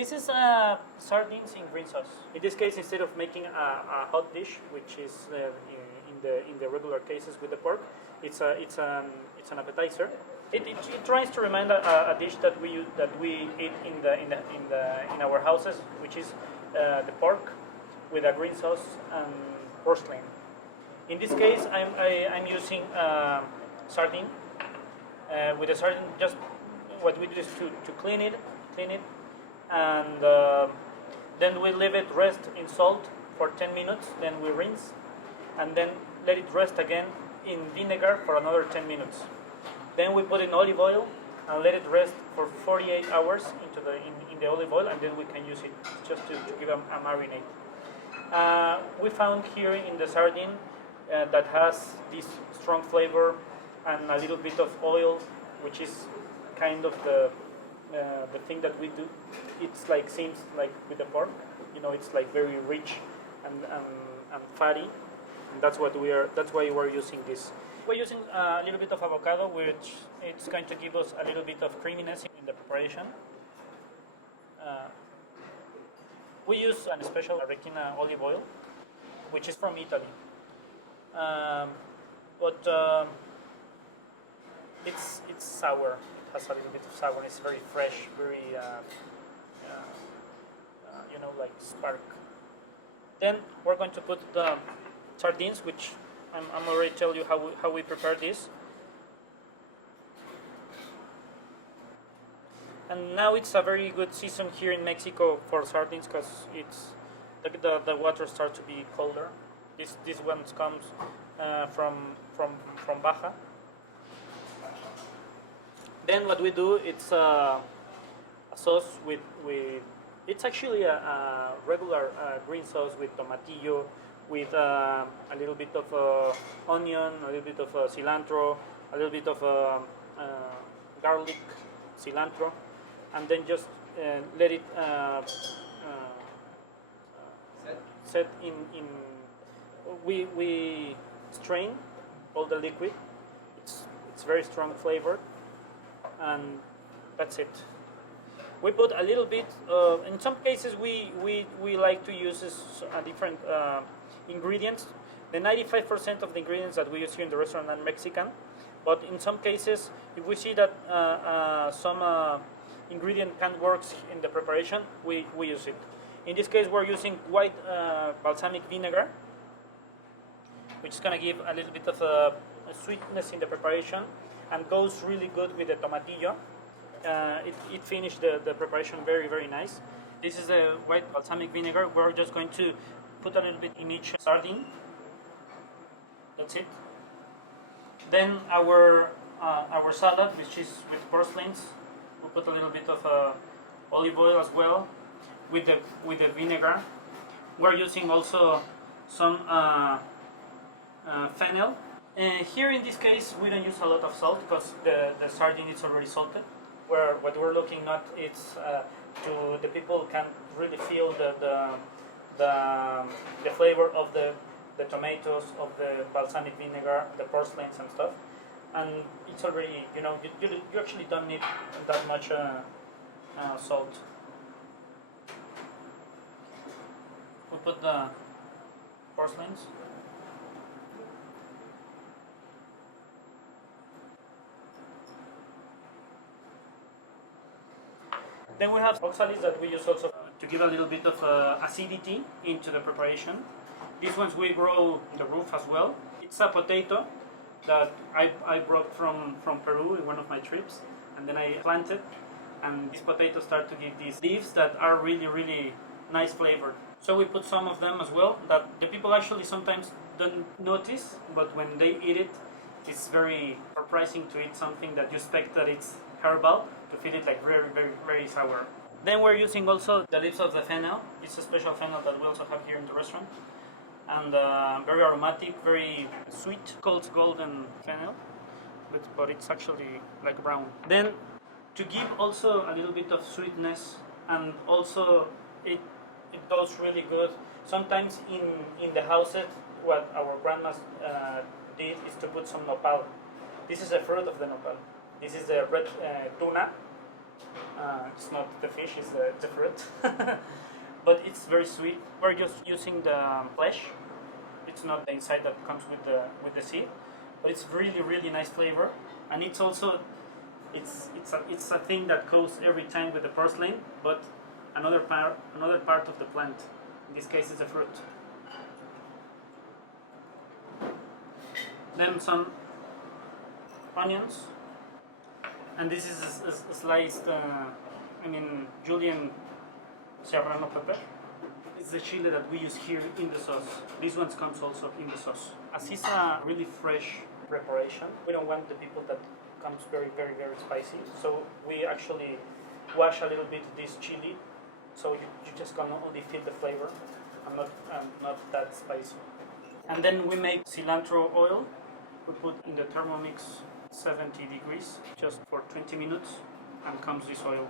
This is sardines in green sauce. In this case, instead of making a hot dish, which is in the regular cases with the pork, it's an appetizer. It tries to remind a dish that we eat in our houses, which is the pork with a green sauce and purslane. In this case, I'm using sardine. With the sardine, just what we do is to clean it, and then we leave it rest in salt for 10 minutes. Then we rinse, and then let it rest again in vinegar for another 10 minutes. Then we put in olive oil and let it rest for 48 hours in the olive oil, and then we can use it just to give a marinade. We found here in the sardine that has this strong flavor and a little bit of oil, which is kind of the thing that we do. It's like seems like with the pork, it's like very rich and fatty, and that's what we are. That's why we're using this. We're using a little bit of avocado, which it's going to give us a little bit of creaminess in the preparation. We use a special arbequina olive oil, which is from Italy. But it's sour. It has a little bit of sour. It's very fresh, very like spark. Then we're going to put the sardines, which I'm already tell you how we prepare this. And now it's a very good season here in Mexico for sardines because it's the water starts to be colder. This one comes from Baja. Then what we do, it's a sauce with it's actually a regular green sauce with tomatillo, with a little bit of onion, a little bit of cilantro, a little bit of garlic, cilantro, and then just let it set in. We strain all the liquid. It's very strong flavored, and that's it. We put a little bit. In some cases, we like to use different ingredients. The 95% of the ingredients that we use here in the restaurant are Mexican, but in some cases, if we see that some ingredient can't work in the preparation, we use it. In this case, we're using white balsamic vinegar, which is going to give a little bit of a sweetness in the preparation and goes really good with the tomatillo. It finished the preparation very, very nice. This is the white balsamic vinegar. We're just going to put a little bit in each sardine. That's it. Then our salad, which is with purslanes, we'll put a little bit of olive oil as well with the vinegar. We're using also some fennel. Here in this case, we don't use a lot of salt because the sardine is already salted. What we're looking at is to the people can really feel the flavor of the tomatoes, of the balsamic vinegar, the purslanes and stuff, and it's already you actually don't need that much salt. We put the purslanes. Then we have oxalis that we use also to give a little bit of acidity into the preparation. These ones we grow in the roof as well. It's a potato that I brought from Peru in one of my trips, and then I planted, and these potatoes start to give these leaves that are really, really nice flavored. So we put some of them as well that the people actually sometimes don't notice, but when they eat it, it's very surprising to eat something that you expect that it's herbal, to feel it like very, very, very sour. Then we're using also the leaves of the fennel. It's a special fennel that we also have here in the restaurant, and very aromatic, very sweet, called golden fennel, but it's actually like brown. Then to give also a little bit of sweetness, and also it goes really good. Sometimes in the houses, what our grandmas did is to put some nopal. This is a fruit of the nopal. This is the red tuna. It's not the fish, it's the fruit. But it's very sweet. We're just using the flesh. It's not the inside that comes with the seed, but it's really nice flavor, and it's also it's a thing that goes every time with the purslane, but another part of the plant. In this case, it's a fruit. Then some onions, and this is a sliced, Julian serrano pepper. It's the chili that we use here in the sauce. This one comes also in the sauce. As it's a really fresh preparation, we don't want the people that comes very spicy. So we actually wash a little bit this chili, so you just can only feel the flavor and not that spicy. And then we make cilantro oil. We put in the Thermomix 70 degrees just for 20 minutes, and comes this oil.